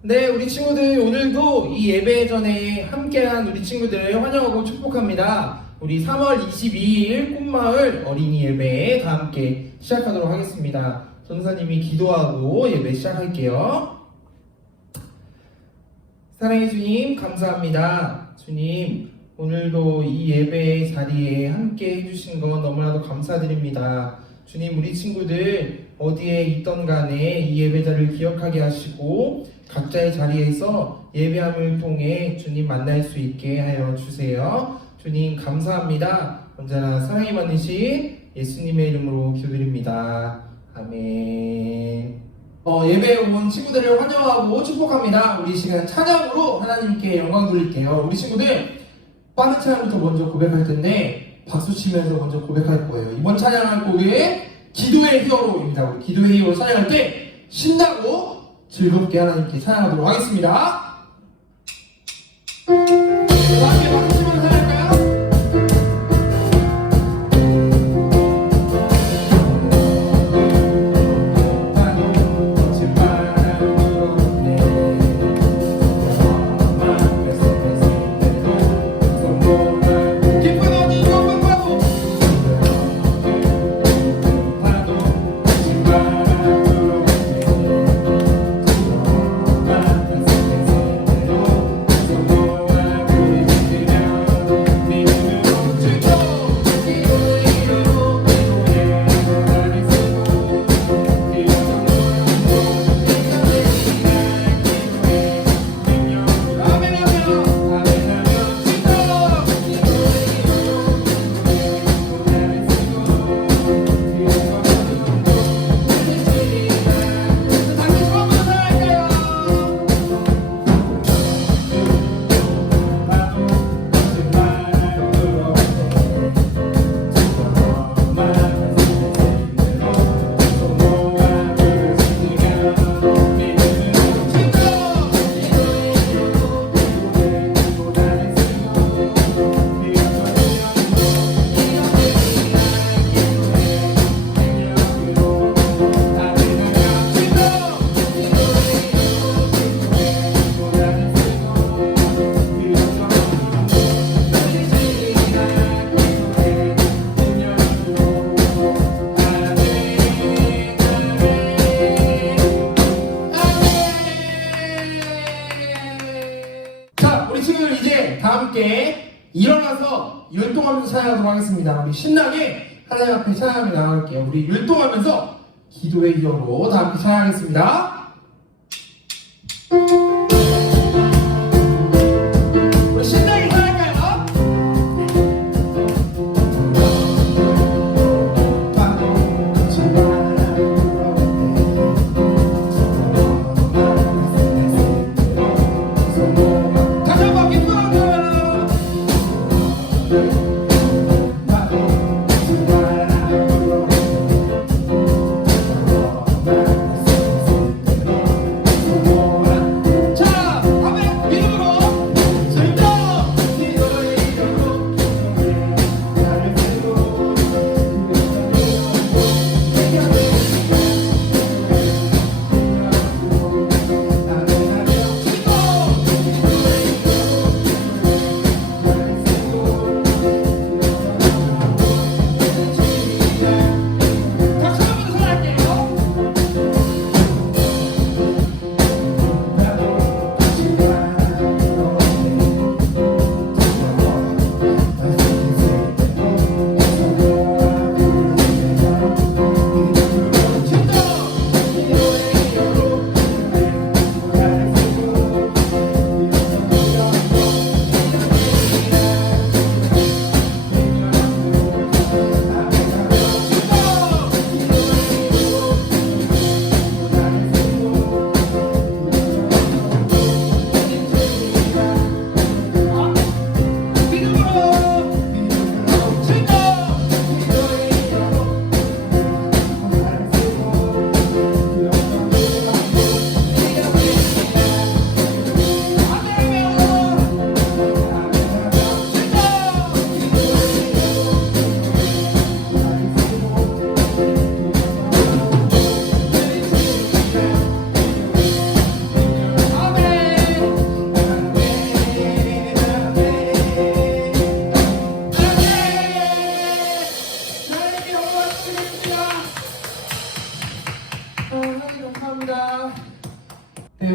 네, 우리 친구들 오늘도 이 예배 전에 함께한 우리 친구들을 환영하고 축복합니다. 우리 3월 22일 꿈마을 어린이 예배 다 함께 시작하도록 하겠습니다. 전사님이 기도하고 예배 시작할게요. 사랑해 주님, 감사합니다. 주님, 오늘도 이 예배 자리에 함께 해주신 거 너무나도 감사드립니다. 주님, 우리 친구들 어디에 있던 간에 이 예배 자리를 기억하게 하시고 각자의 자리에서 예배함을 통해 주님 만날 수 있게 하여 주세요. 주님 감사합니다. 언제나 사랑이 많으신 예수님의 이름으로 기도드립니다. 아멘. 예배에 온 친구들을 환영하고 축복합니다. 우리 시간 찬양으로 하나님께 영광 돌릴게요. 우리 친구들 빠른 찬양부터 먼저 고백할 텐데 박수 치면서 먼저 고백할 거예요. 이번 찬양할 곡은 기도의 히어로입니다. 우리 기도의 히어로 찬양할 때 신나고 즐겁게 하나님께 찬양하도록 하겠습니다. 함께 박수 치면서 찬양할까요? 일어나서 율동하면서 찬양하도록 하겠습니다. 우리 신나게 하나님 앞에 찬양하며 나갈게요. 우리 율동하면서 기도의 기도로 다 함께 찬양하겠습니다. 우리 신나게 찬양할까요? 다시 한번 기도하면서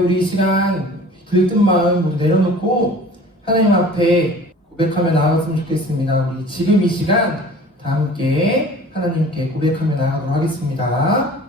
우리 이 시간 들뜬 마음 모두 내려놓고 하나님 앞에 고백하며 나아갔으면 좋겠습니다. 우리 지금 이 시간 다 함께 하나님께 고백하며 나아가도록 하겠습니다.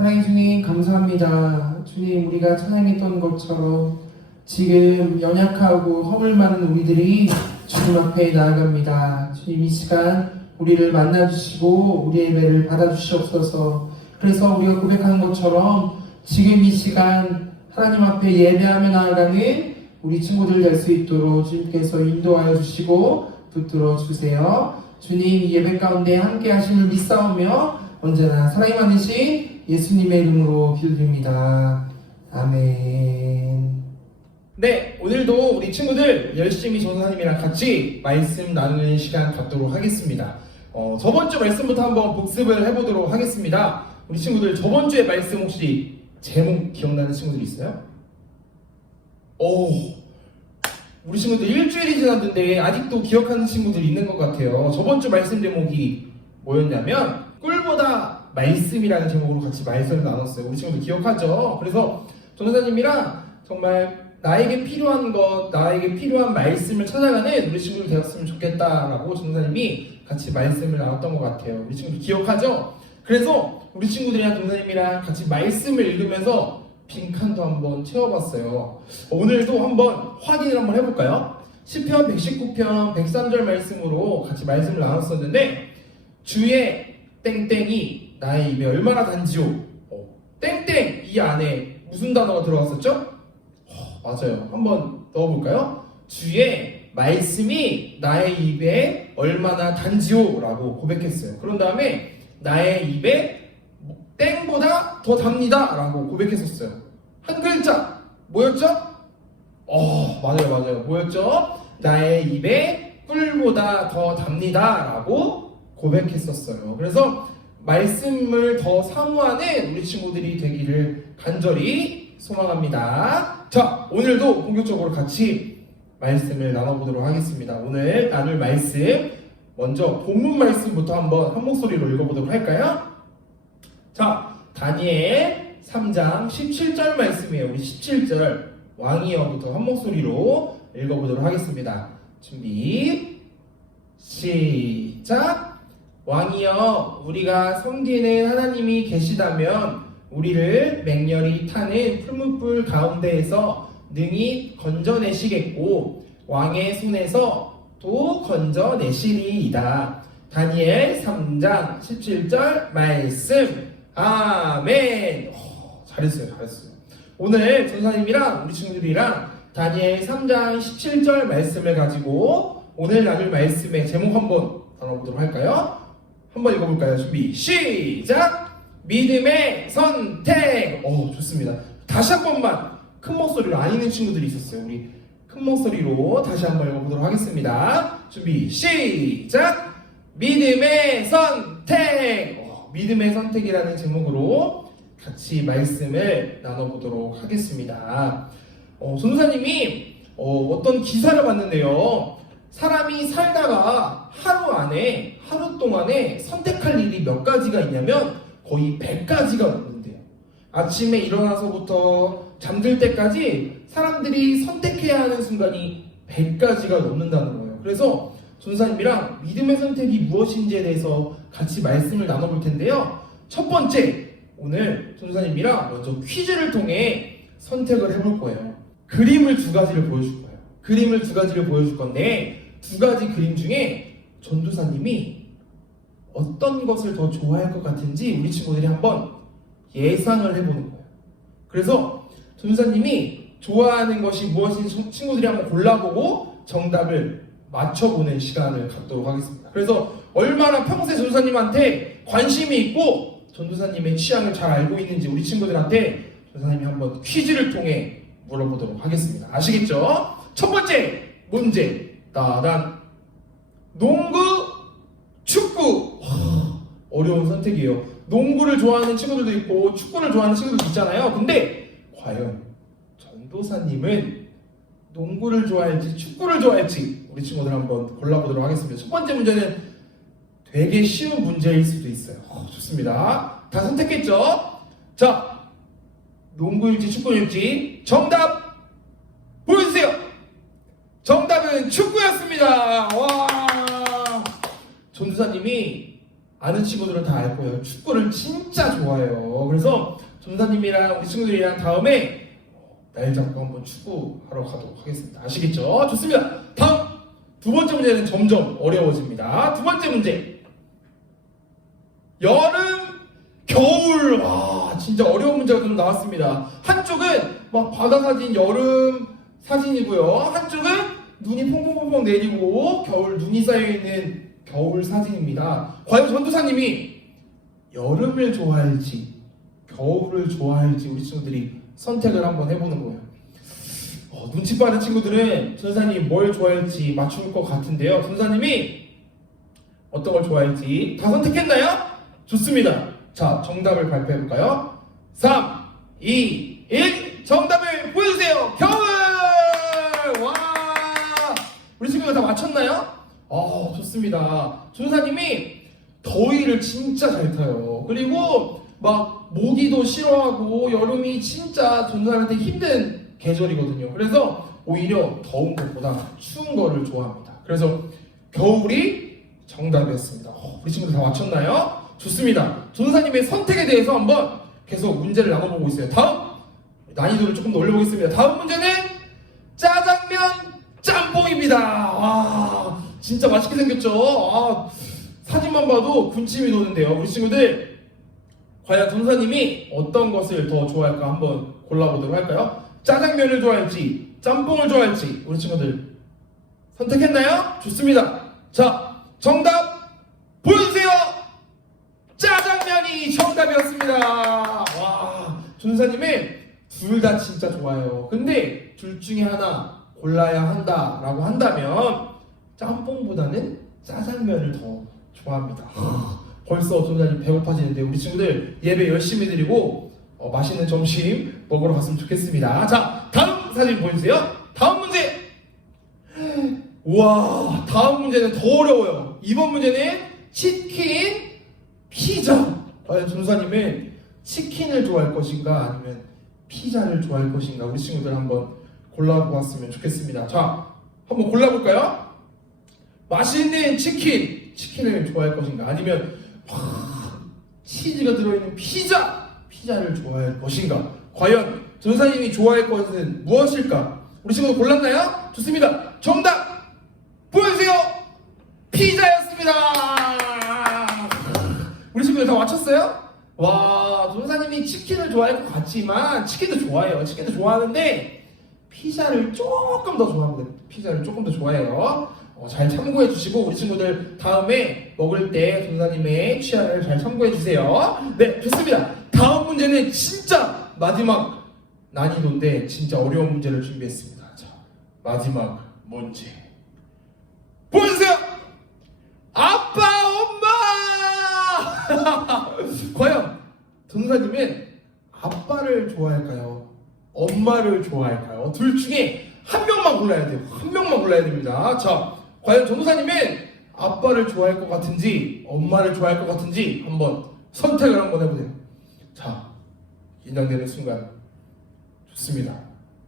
사랑의 주님 감사합니다. 주님 우리가 찬양했던 것처럼 지금 연약하고 허물 많은 우리들이 주님 앞에 나아갑니다. 주님 이 시간 우리를 만나주시고 우리의 예배를 받아주시옵소서. 그래서 우리가 고백하는 것처럼 지금 이 시간 하나님 앞에 예배하며 나아가는 우리 친구들 될 수 있도록 주님께서 인도하여 주시고 붙들어 주세요. 주님 예배 가운데 함께 하심을 믿사오며 언제나 사랑이 많으신 예수님의 이름으로 기도드립니다. 아멘. 네, 오늘도 우리 친구들 열심히 전사님이랑 같이 말씀 나누는 시간 갖도록 하겠습니다. 저번 주 말씀부터 한번 복습을 해보도록 하겠습니다. 우리 친구들 저번 주의 말씀 혹시 제목 기억나는 친구들 있어요? 우리 친구들 일주일이 지났는데 아직도 기억하는 친구들이 있는 것 같아요. 저번 주 말씀 제목이 뭐였냐면 꿀보다 말씀이라는 제목으로 같이 말씀을 나눴어요. 우리 친구들 기억하죠? 그래서 전도사님이랑 정말 나에게 필요한 것, 나에게 필요한 말씀을 찾아가는 우리 친구들 되었으면 좋겠다라고 전도사님이 같이 말씀을 나눴던 것 같아요. 우리 친구들 기억하죠? 그래서 우리 친구들이랑 전도사님이랑 같이 말씀을 읽으면서 빈칸도 한번 채워봤어요. 오늘도 한번 확인을 한번 해볼까요? 시편 119편 103절 말씀으로 같이 말씀을 나눴었는데 주의 땡땡이 나의 입에 얼마나 단지요? 땡땡 이 안에 무슨 단어가 들어갔었죠? 맞아요. 한번 넣어볼까요? 주의 말씀이 나의 입에 얼마나 단지요? 라고 고백했어요. 그런 다음에 나의 입에 땡보다 더 답니다 라고 고백했었어요. 한 글자 뭐였죠? 맞아요. 뭐였죠? 나의 입에 꿀보다 더 답니다 라고 고백했었어요. 그래서 말씀을 더 사모하는 우리 친구들이 되기를 간절히 소망합니다. 자, 오늘도 본격적으로 같이 말씀을 나눠보도록 하겠습니다. 오늘 나눌 말씀 먼저 본문 말씀부터 한번 한 목소리로 읽어보도록 할까요? 자, 다니엘 3장 17절 말씀이에요. 우리 17절 왕이여부터 한 목소리로 읽어보도록 하겠습니다. 준비 시작. 왕이여 우리가 섬기는 하나님이 계시다면 우리를 맹렬히 타는 풀무불 가운데에서 능히 건져내시겠고 왕의 손에서 또 건져내시리이다. 다니엘 3장 17절 말씀. 아멘. 잘했어요. 오늘 전사님이랑 우리 친구들이랑 다니엘 3장 17절 말씀을 가지고 오늘 나눌 말씀의 제목 한번 나눠보도록 할까요? 한번 읽어볼까요? 준비 시작. 믿음의 선택. 좋습니다. 다시 한 번만 큰 목소리로 안 읽는 친구들이 있었어요. 우리 큰 목소리로 다시 한번 읽어보도록 하겠습니다. 준비 시작. 믿음의 선택. 믿음의 선택이라는 제목으로 같이 말씀을 나눠보도록 하겠습니다. 전도사님이 어떤 기사를 봤는데요. 사람이 살다가 하루 동안에 선택할 일이 몇 가지가 있냐면 거의 100가지가 넘는데요. 아침에 일어나서부터 잠들 때까지 사람들이 선택해야 하는 순간이 100가지가 넘는다는 거예요. 그래서 전도사님이랑 믿음의 선택이 무엇인지에 대해서 같이 말씀을 나눠볼 텐데요. 첫 번째, 오늘 전도사님이랑 먼저 퀴즈를 통해 선택을 해볼 거예요. 그림을 두 가지를 보여줄 거예요. 그림을 두 가지를 보여줄 건데 두 가지 그림 중에 전도사님이 어떤 것을 더 좋아할 것 같은지 우리 친구들이 한번 예상을 해보는 거예요. 그래서 전도사님이 좋아하는 것이 무엇인지 친구들이 한번 골라보고 정답을 맞춰보는 시간을 갖도록 하겠습니다. 그래서 얼마나 평소에 전도사님한테 관심이 있고 전도사님의 취향을 잘 알고 있는지 우리 친구들한테 전도사님이 한번 퀴즈를 통해 물어보도록 하겠습니다. 아시겠죠? 첫 번째 문제 따단 농구, 축구. 어려운 선택이에요. 농구를 좋아하는 친구들도 있고 축구를 좋아하는 친구들도 있잖아요. 근데 과연 전도사님은 농구를 좋아할지 축구를 좋아할지 우리 친구들 한번 골라보도록 하겠습니다. 첫 번째 문제는 되게 쉬운 문제일 수도 있어요. 좋습니다. 다 선택했죠? 자, 농구일지 축구일지 정답 보여주세요. 정답은 축구였습니다. 와, 전도사님이 아는 친구들은 다 알 거예요. 축구를 진짜 좋아해요. 그래서 전도사님이랑 우리 친구들이랑 다음에 날 잡고 한번 축구하러 가도록 하겠습니다. 아시겠죠? 좋습니다. 다음 두 번째 문제는 점점 어려워집니다. 두 번째 문제 여름, 겨울. 와, 진짜 어려운 문제가 좀 나왔습니다. 한쪽은 막 바다 사진 여름 사진이고요. 한쪽은 눈이 퐁퐁퐁퐁 내리고 겨울 눈이 쌓여있는 겨울 사진입니다. 과연 전도사님이 여름을 좋아할지 겨울을 좋아할지 우리 친구들이 선택을 한번 해보는 거예요. 눈치 빠른 친구들은 전도사님이 뭘 좋아할지 맞출 것 같은데요. 전도사님이 어떤 걸 좋아할지 다 선택했나요? 좋습니다. 자, 정답을 발표해볼까요? 3, 2, 1 정답을 보여주세요. 겨울! 와, 우리 친구가 다 맞췄나요? 좋습니다. 전도사님이 더위를 진짜 잘 타요. 그리고 막 모기도 싫어하고 여름이 진짜 전도사한테 힘든 계절이거든요. 그래서 오히려 더운 것보다 추운 거를 좋아합니다. 그래서 겨울이 정답이었습니다. 우리 친구들 다 맞췄나요? 좋습니다. 전도사님의 선택에 대해서 한번 계속 문제를 나눠보고 있어요. 다음 난이도를 조금 더 올려보겠습니다. 다음 문제는 짜장면 짬뽕입니다. 와, 진짜 맛있게 생겼죠? 사진만 봐도 군침이 도는데요. 우리 친구들 과연 전도사님이 어떤 것을 더 좋아할까 한번 골라보도록 할까요? 짜장면을 좋아할지 짬뽕을 좋아할지 우리 친구들 선택했나요? 좋습니다. 자, 정답 보여주세요. 짜장면이 정답이었습니다. 와, 전도사님은 둘 다 진짜 좋아요. 근데 둘 중에 하나 골라야 한다라고 한다면 짬뽕보다는 짜장면을 더 좋아합니다. 벌써 전도사님 배고파지는데 우리 친구들 예배 열심히 드리고 맛있는 점심 먹으러 갔으면 좋겠습니다. 자, 다음 사진 보여주세요. 다음 문제. 우와, 다음 문제는 더 어려워요. 이번 문제는 치킨, 피자. 과연 전도사님은 치킨을 좋아할 것인가 아니면 피자를 좋아할 것인가 우리 친구들 한번 골라보았으면 좋겠습니다. 자, 한번 골라볼까요? 맛있는 치킨을 좋아할 것인가 아니면 치즈가 들어있는 피자를 좋아할 것인가? 과연 전도사님이 좋아할 것은 무엇일까? 우리 친구들 골랐나요? 좋습니다. 정답 보여주세요. 피자였습니다. 우리 친구들 다 맞췄어요? 와, 전도사님이 치킨을 좋아할 것 같지만 치킨도 좋아해요. 치킨도 좋아하는데 피자를 조금 더 좋아합니다. 피자를 조금 더 좋아해요. 잘 참고해 주시고 우리 친구들 다음에 먹을 때 전도사님의 취향을 잘 참고해 주세요. 네, 좋습니다. 다음 문제는 진짜 마지막 난이도인데 진짜 어려운 문제를 준비했습니다. 자, 마지막 문제 보여주세요. 아빠, 엄마. 과연 전도사님은 아빠를 좋아할까요? 엄마를 좋아할까요? 둘 중에 한 명만 골라야 돼요. 한 명만 골라야 됩니다. 자, 과연 전도사님은 아빠를 좋아할 것 같은지 엄마를 좋아할 것 같은지 한번 선택을 한번 해보세요. 자, 긴장되는 순간 좋습니다.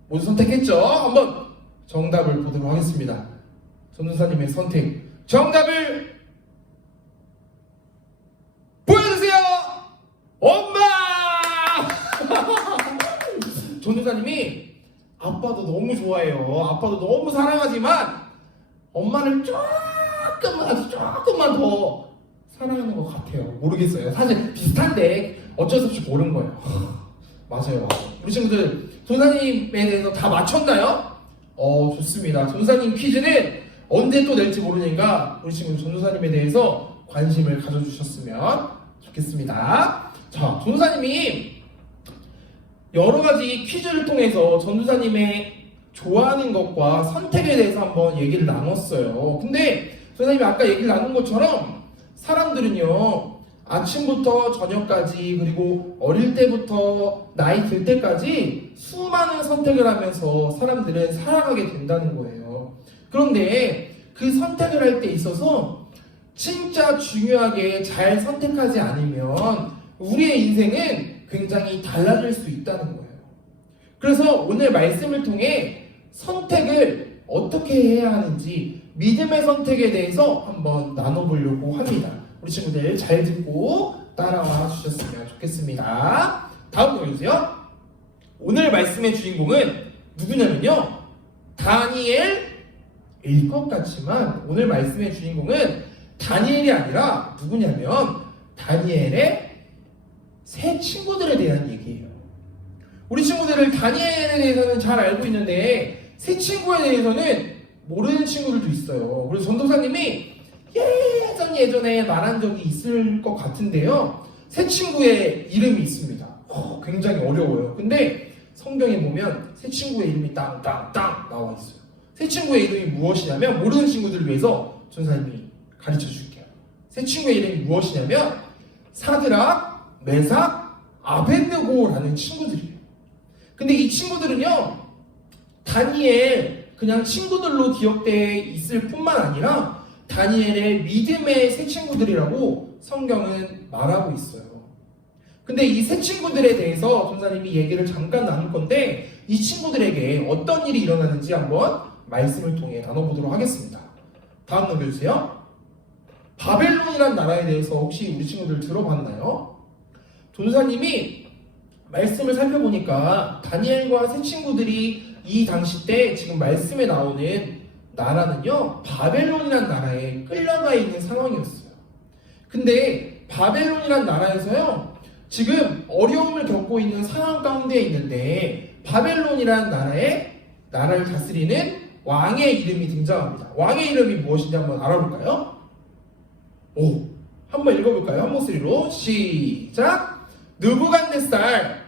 모두 선택했죠? 한번 정답을 보도록 하겠습니다. 전도사님의 선택 정답을 보여주세요. 엄마. 전도사님이 아빠도 너무 좋아해요. 아빠도 너무 사랑하지만 엄마를 아주 조금만 더 사랑하는 것 같아요. 모르겠어요. 사실 비슷한데 어쩔 수 없이 모르는 거예요. 맞아요. 우리 친구들 전도사님에 대해서 다 맞췄나요? 좋습니다. 전도사님 퀴즈는 언제 또 낼지 모르니까 우리 친구들 전도사님에 대해서 관심을 가져주셨으면 좋겠습니다. 자, 전도사님이 여러 가지 퀴즈를 통해서 전도사님의 좋아하는 것과 선택에 대해서 한번 얘기를 나눴어요. 근데 전도사님이 아까 얘기를 나눈 것처럼 사람들은요, 아침부터 저녁까지 그리고 어릴 때부터 나이 들 때까지 수많은 선택을 하면서 사람들은 살아가게 된다는 거예요. 그런데 그 선택을 할 때 있어서 진짜 중요하게 잘 선택하지 않으면 우리의 인생은 굉장히 달라질 수 있다는 거예요. 그래서 오늘 말씀을 통해 선택을 어떻게 해야 하는지 믿음의 선택에 대해서 한번 나눠보려고 합니다. 우리 친구들 잘 듣고 따라와 주셨으면 좋겠습니다. 다음 보여주세요. 오늘 말씀의 주인공은 누구냐면요, 다니엘일 것 같지만 오늘 말씀의 주인공은 다니엘이 아니라 누구냐면 다니엘의 새 친구들에 대한 얘기예요. 우리 친구들을 다니엘에 대해서는 잘 알고 있는데 새 친구에 대해서는 모르는 친구들도 있어요. 그래서 전도사님이 예전에 말한 적이 있을 것 같은데요. 새 친구의 이름이 있습니다. 굉장히 어려워요. 근데 성경에 보면 새 친구의 이름이 땅땅땅 나와 있어요. 새 친구의 이름이 무엇이냐면 모르는 친구들을 위해서 전사님이 가르쳐 줄게요. 새 친구의 이름이 무엇이냐면 사드락, 메삭, 아벳느고라는 친구들이에요. 근데 이 친구들은요, 다니엘 그냥 친구들로 기억되어 있을 뿐만 아니라 다니엘의 믿음의 새 친구들이라고 성경은 말하고 있어요. 근데 이 새 친구들에 대해서 전사님이 얘기를 잠깐 나눌 건데 이 친구들에게 어떤 일이 일어나는지 한번 말씀을 통해 나눠보도록 하겠습니다. 다음 넘겨주세요. 바벨론이라는 나라에 대해서 혹시 우리 친구들 들어봤나요? 전사님이 말씀을 살펴보니까 다니엘과 새 친구들이 이 당시 때 지금 말씀에 나오는 나라는요, 바벨론이라는 나라에 끌려가 있는 상황이었어요. 근데 바벨론이라는 나라에서요, 지금 어려움을 겪고 있는 상황 가운데 있는데 바벨론이라는 나라를 다스리는 왕의 이름이 등장합니다. 왕의 이름이 무엇인지 한번 알아볼까요? 한번 읽어볼까요? 한 목소리로 시작! 느부갓네살.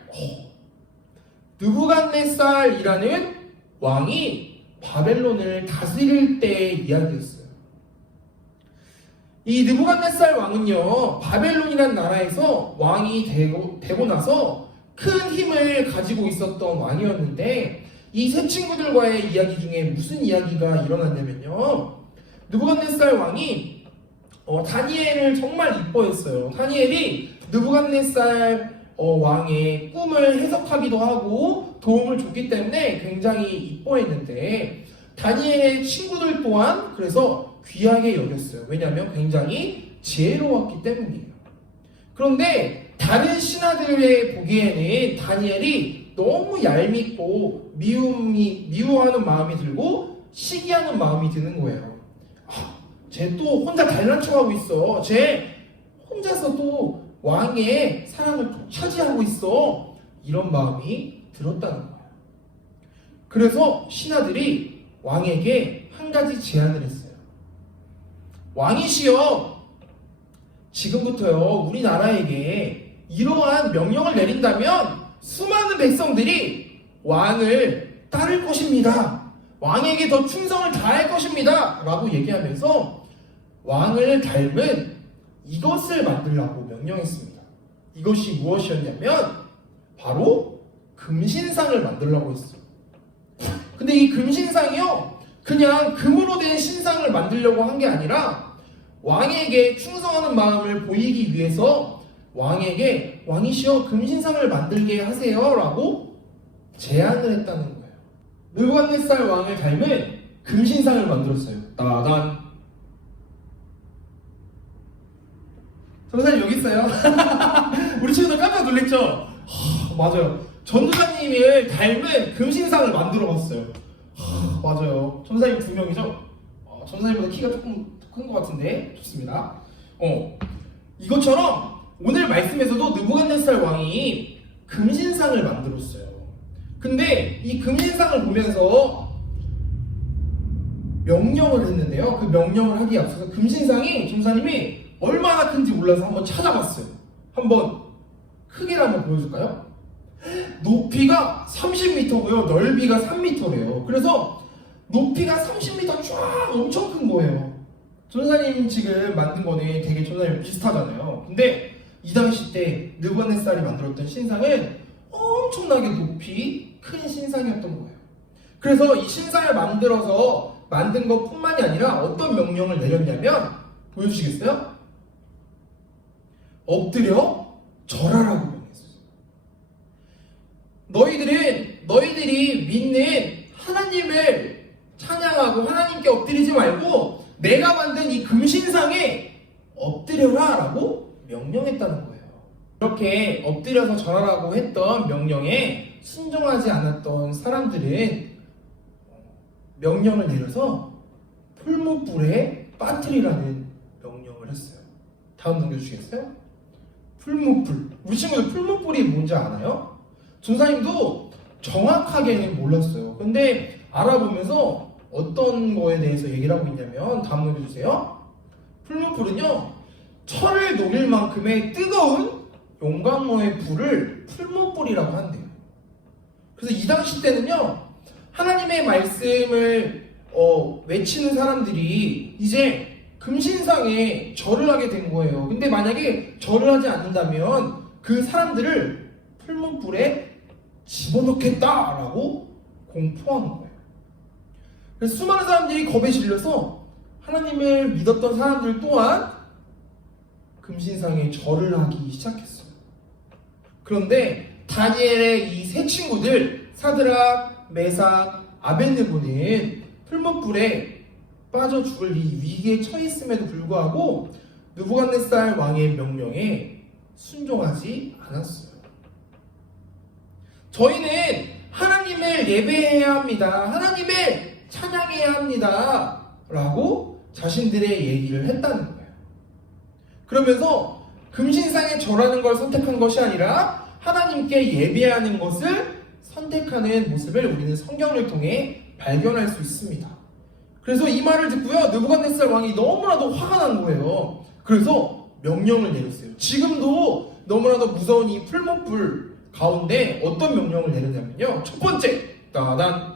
느부갓네살이라는 왕이 바벨론을 다스릴 때의 이야기였어요. 이 느부갓네살 왕은요, 바벨론이라는 나라에서 왕이 되고 나서 큰 힘을 가지고 있었던 왕이었는데 이 세 친구들과의 이야기 중에 무슨 이야기가 일어났냐면요, 느부갓네살 왕이 다니엘을 정말 이뻐했어요. 다니엘이 느부갓네살 왕의 꿈을 해석하기도 하고 도움을 줬기 때문에 굉장히 이뻐했는데 다니엘의 친구들 또한 그래서 귀하게 여겼어요. 왜냐하면 굉장히 지혜로웠기 때문이에요. 그런데 다른 신하들의 보기에는 다니엘이 너무 얄밉고 미워하는 마음이 들고 시기하는 마음이 드는 거예요. 쟤 또 혼자 잘난 척하고 있어. 쟤 혼자서 또 왕의 사랑을 차지하고 있어. 이런 마음이 들었다는 거예요. 그래서 신하들이 왕에게 한 가지 제안을 했어요. 왕이시여, 지금부터요 우리나라에게 이러한 명령을 내린다면 수많은 백성들이 왕을 따를 것입니다. 왕에게 더 충성을 다할 것입니다. 라고 얘기하면서 왕을 닮은 이것을 만들라고 명령했습니다. 이것이 무엇이었냐면 바로 금신상을 만들라고 했어요. 근데 이 금신상이요, 그냥 금으로 된 신상을 만들려고 한 게 아니라 왕에게 충성하는 마음을 보이기 위해서 왕에게 왕이시여 금신상을 만들게 하세요 라고 제안을 했다는 거예요. 느부갓네살 왕을 닮은 금신상을 만들었어요. 따단. 전도사님 여기 있어요. 우리 친구들 깜짝 놀랐죠? 맞아요. 전도사님을 닮은 금신상을 만들어 봤어요. 맞아요. 전도사님 2명이죠? 전도사님보다 키가 조금 큰 것 같은데 좋습니다. 이것처럼 오늘 말씀에서도 느부갓네살 왕이 금신상을 만들었어요. 근데 이 금신상을 보면서 명령을 했는데요. 그 명령을 하기에 앞서서 금신상이 전도사님이 얼마나 큰지 몰라서 한번 찾아봤어요. 한번 크기를 한번 보여줄까요? 높이가 30m고요. 넓이가 3m래요. 그래서 높이가 30m 쫙 엄청 큰 거예요. 전도사님 지금 만든 거는 되게 전도사님 비슷하잖아요. 근데 이 당시 때 느부갓네살이 만들었던 신상은 엄청나게 높이 큰 신상이었던 거예요. 그래서 이 신상을 만들어서 만든 것뿐만이 아니라 어떤 명령을 내렸냐면 보여주시겠어요? 엎드려 절하라고 명했어요. 너희들이 믿는 하나님을 찬양하고 하나님께 엎드리지 말고 내가 만든 이 금신상에 엎드려라 라고 명령했다는 거예요. 이렇게 엎드려서 절하라고 했던 명령에 순종하지 않았던 사람들은 명령을 내려서 풀무불에 빠뜨리라는 명령을 했어요. 다음 넘겨주시겠어요? 풀무불. 우리 친구들 풀무불이 뭔지 아나요? 전사님도 정확하게는 몰랐어요. 근데 알아보면서 어떤 거에 대해서 얘기를 하고 있냐면 다음 문제 주세요. 풀무불은요, 철을 녹일 만큼의 뜨거운 용광로의 불을 풀무불이라고 한대요. 그래서 이 당시 때는요, 하나님의 말씀을 외치는 사람들이 이제 금신상에 절을 하게 된 거예요. 근데 만약에 절을 하지 않는다면 그 사람들을 풀무불에 집어넣겠다라고 공포하는 거예요. 그래서 수많은 사람들이 겁에 질려서 하나님을 믿었던 사람들 또한 금신상에 절을 하기 시작했어요. 그런데 다니엘의 이 세 친구들 사드락, 메삭, 아벳느고는 풀무불에 빠져 죽을 이 위기에 처했음에도 불구하고 느부갓네살 왕의 명령에 순종하지 않았어요. 저희는 하나님을 예배해야 합니다. 하나님을 찬양해야 합니다. 라고 자신들의 얘기를 했다는 거예요. 그러면서 금신상에 절하는 걸 선택한 것이 아니라 하나님께 예배하는 것을 선택하는 모습을 우리는 성경을 통해 발견할 수 있습니다. 그래서 이 말을 듣고요, 느부갓네살 왕이 너무나도 화가 난 거예요. 그래서 명령을 내렸어요. 지금도 너무나도 무서운 이 풀무불 가운데 어떤 명령을 내렸냐면요, 첫 번째, 따단,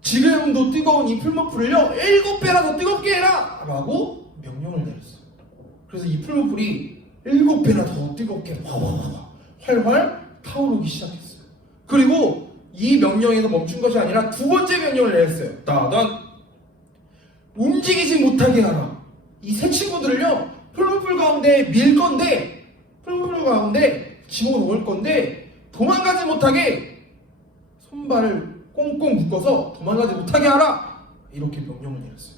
지금도 뜨거운 이 풀무불을요 7배나 더 뜨겁게 해라! 라고 명령을 내렸어요. 그래서 이 풀무불이 7배나 더 뜨겁게 활활 타오르기 시작했어요. 그리고 이 명령에서 멈춘 것이 아니라 두 번째 명령을 내렸어요. 따단, 움직이지 못하게 하라. 이 세 친구들을요 풀무불 가운데 밀 건데, 풀무불 가운데 집어넣을 건데 도망가지 못하게 손발을 꽁꽁 묶어서 도망가지 못하게 하라. 이렇게 명령을 내렸어요.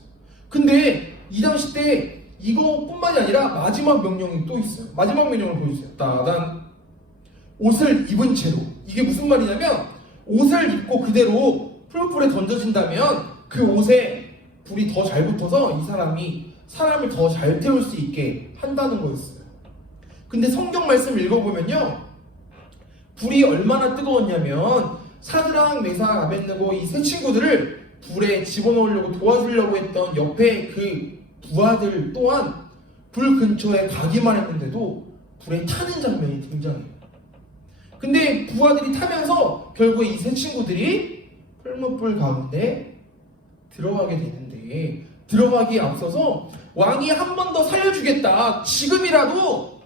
근데 이 당시 때 이거뿐만이 아니라 마지막 명령이 또 있어요. 마지막 명령을 보여주세요. 따단, 옷을 입은 채로. 이게 무슨 말이냐면 옷을 입고 그대로 풀무불에 던져진다면 그 옷에 불이 더 잘 붙어서 이 사람이 사람을 더 잘 태울 수 있게 한다는 거였어요. 근데 성경 말씀 읽어보면요, 불이 얼마나 뜨거웠냐면 사드락, 메삭, 아벳느고 이 세 친구들을 불에 집어넣으려고 도와주려고 했던 옆에 그 부하들 또한 불 근처에 가기만 했는데도 불에 타는 장면이 등장해요. 근데 부하들이 타면서 결국에 이 세 친구들이 풀무불 가운데 들어가게 되는데, 들어가기에 앞서서 왕이 한 번 더 살려주겠다, 지금이라도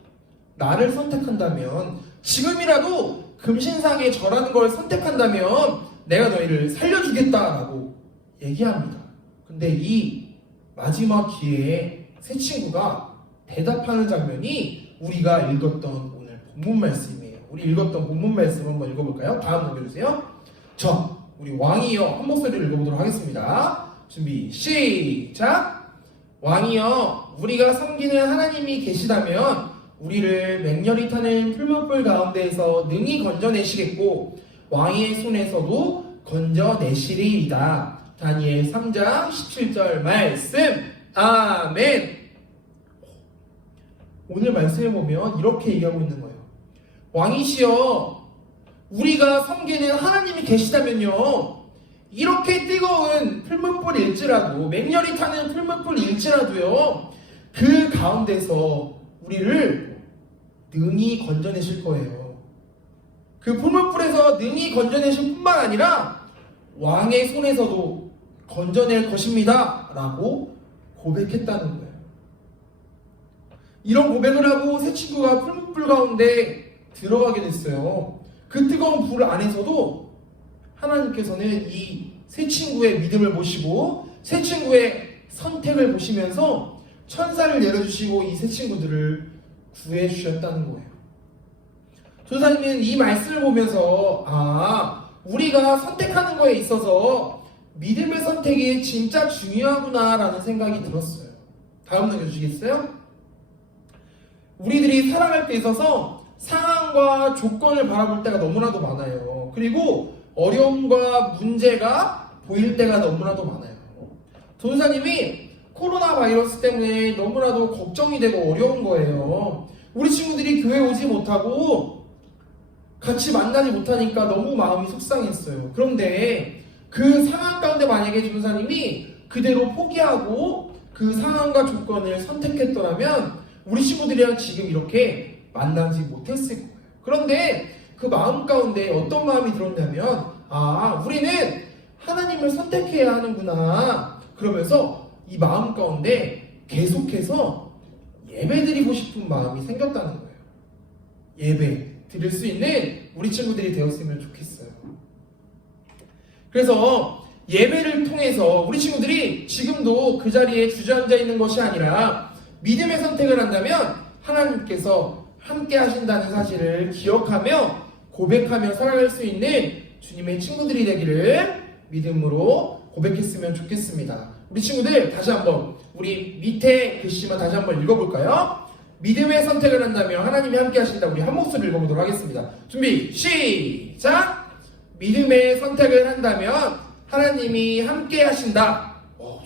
나를 선택한다면, 지금이라도 금신상에 절하는 걸 선택한다면 내가 너희를 살려주겠다라고 얘기합니다. 근데 이 마지막 기회에 세 친구가 대답하는 장면이 우리가 읽었던 오늘 본문 말씀이에요. 우리 읽었던 본문 말씀 한번 읽어볼까요? 다음 넘겨주세요. 우리 왕이여, 한 목소리를 읽어보도록 하겠습니다. 준비 시작. 왕이여, 우리가 섬기는 하나님이 계시다면 우리를 맹렬히 타는 풀무불 가운데에서 능히 건져내시겠고 왕의 손에서도 건져내시리이다. 다니엘 3장 17절 말씀. 아멘. 오늘 말씀을 보면 이렇게 얘기하고 있는 거예요. 왕이시여, 우리가 섬기는 하나님이 계시다면요, 이렇게 뜨거운 풀무불일지라도, 맹렬히 타는 풀무불일지라도요, 그 가운데서 우리를 능히 건져내실 거예요. 그 풀무불에서 능히 건져내실 뿐만 아니라 왕의 손에서도 건져낼 것입니다 라고 고백했다는 거예요. 이런 고백을 하고 세 친구가 풀무불 가운데 들어가게 됐어요. 그 뜨거운 불 안에서도 하나님께서는 이 세 친구의 믿음을 보시고 세 친구의 선택을 보시면서 천사를 내려주시고 이 세 친구들을 구해 주셨다는 거예요. 조사님은 이 말씀을 보면서 우리가 선택하는 거에 있어서 믿음의 선택이 진짜 중요하구나 라는 생각이 들었어요. 다음 넘겨주시겠어요? 우리들이 살아갈 때 있어서 상황과 조건을 바라볼 때가 너무나도 많아요. 그리고 어려움과 문제가 보일 때가 너무나도 많아요. 전도사님이 코로나 바이러스 때문에 너무나도 걱정이 되고 어려운 거예요. 우리 친구들이 교회 오지 못하고 같이 만나지 못하니까 너무 마음이 속상했어요. 그런데 그 상황 가운데 만약에 전사님이 그대로 포기하고 그 상황과 조건을 선택했더라면 우리 친구들이랑 지금 이렇게 만나지 못했을 거예요. 그런데 그 마음 가운데 어떤 마음이 들었냐면, 우리는 하나님을 선택해야 하는구나. 그러면서 이 마음 가운데 계속해서 예배드리고 싶은 마음이 생겼다는 거예요. 예배 드릴 수 있는 우리 친구들이 되었으면 좋겠어요. 그래서 예배를 통해서 우리 친구들이 지금도 그 자리에 주저앉아 있는 것이 아니라 믿음의 선택을 한다면 하나님께서 함께 하신다는 사실을 기억하며 고백하며 살아갈 수 있는 주님의 친구들이 되기를 믿음으로 고백했으면 좋겠습니다. 우리 친구들 다시 한번 우리 밑에 글씨만 다시 한번 읽어볼까요? 믿음의 선택을 한다면 하나님이 함께 하신다. 우리 한 목소리 읽어보도록 하겠습니다. 준비 시작! 믿음의 선택을 한다면 하나님이 함께 하신다.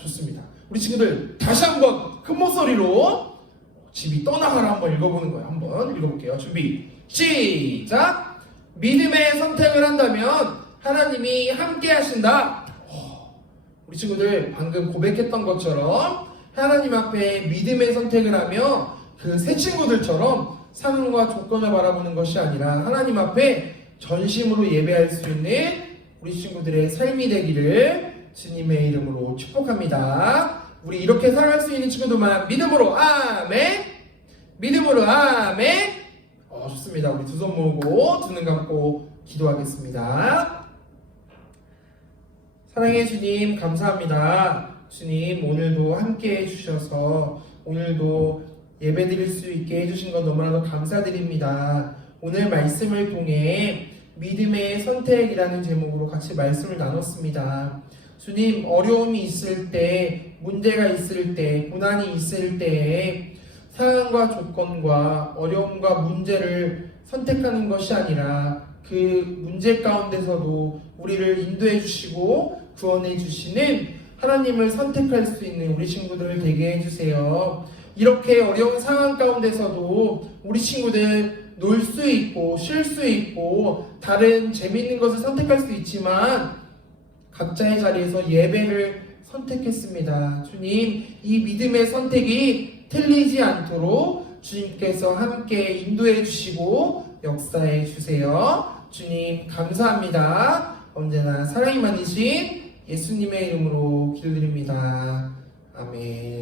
좋습니다. 우리 친구들 다시 한번 큰 목소리로 집이 떠나가라 한번 읽어보는 거예요. 한번 읽어볼게요. 준비 시작! 믿음의 선택을 한다면 하나님이 함께 하신다. 우리 친구들 방금 고백했던 것처럼 하나님 앞에 믿음의 선택을 하며 그 새 친구들처럼 상황과 조건을 바라보는 것이 아니라 하나님 앞에 전심으로 예배할 수 있는 우리 친구들의 삶이 되기를 주님의 이름으로 축복합니다. 우리 이렇게 살아갈 수 있는 친구들만 믿음으로 아멘! 믿음으로 아멘! 좋습니다. 우리 두 손 모으고 두 눈 감고 기도하겠습니다. 사랑해 주님 감사합니다. 주님 오늘도 함께 해주셔서 오늘도 예배드릴 수 있게 해주신 것 너무나도 감사드립니다. 오늘 말씀을 통해 믿음의 선택이라는 제목으로 같이 말씀을 나눴습니다. 주님 어려움이 있을 때, 문제가 있을 때, 고난이 있을 때 상황과 조건과 어려움과 문제를 선택하는 것이 아니라 그 문제 가운데서도 우리를 인도해 주시고 구원해 주시는 하나님을 선택할 수 있는 우리 친구들을 되게 해주세요. 이렇게 어려운 상황 가운데서도 우리 친구들 놀 수 있고 쉴 수 있고 다른 재미있는 것을 선택할 수 있지만 각자의 자리에서 예배를 선택했습니다. 주님, 이 믿음의 선택이 틀리지 않도록 주님께서 함께 인도해 주시고 역사해 주세요. 주님 감사합니다. 언제나 사랑이 많으신 예수님의 이름으로 기도드립니다. 아멘.